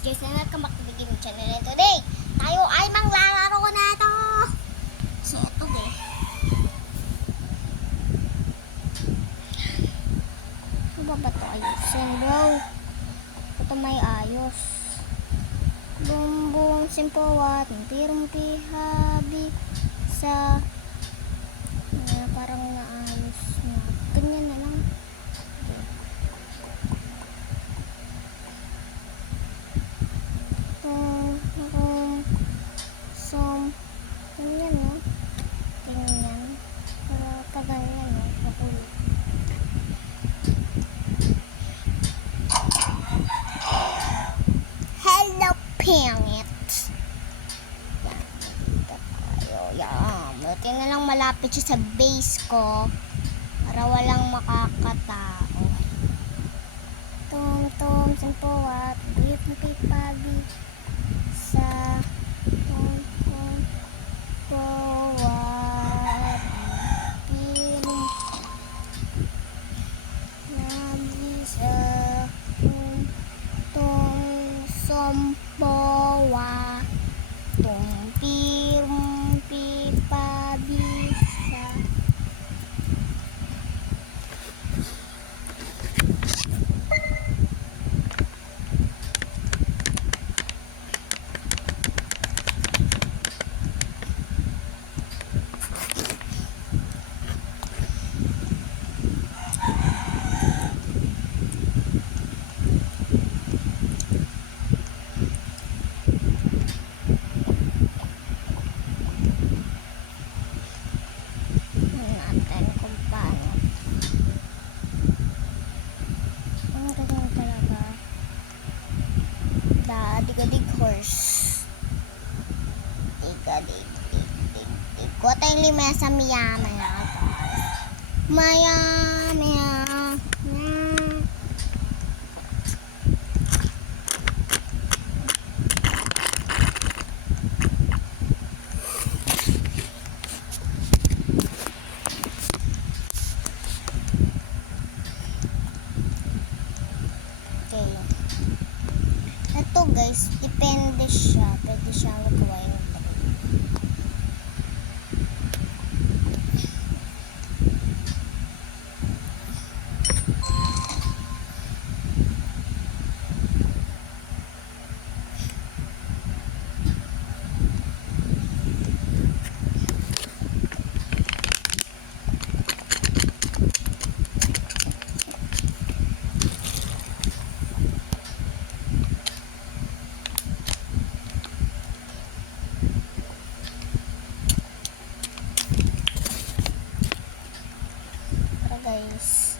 guys, na welcome back to the gaming channel. And today, tayo ay manglalaro na ito. So, ito guys. Ano ba ito ayusin bro? Ito may ayos. Bumbong simpawat, tirumpi habi sa parang naayos na. Ganyan na lang. Ganyan no? Ganyan. Pero kaganyan no? Makulit. Hello, pangit! Yan. Dito tayo. Yan. Buti na lang malapit siya sa base ko. Para walang makakatao. Tom, simpuat. Brief mo kay Pabi. Sa Sombawa tumpirumpi pabisa natin kung paano. Ang ganyan talaga. Digadig horse. Digadig. Kuha tayong lima sa Maya. Ito guys, depende siya. Pwede siyang magawa yung guys.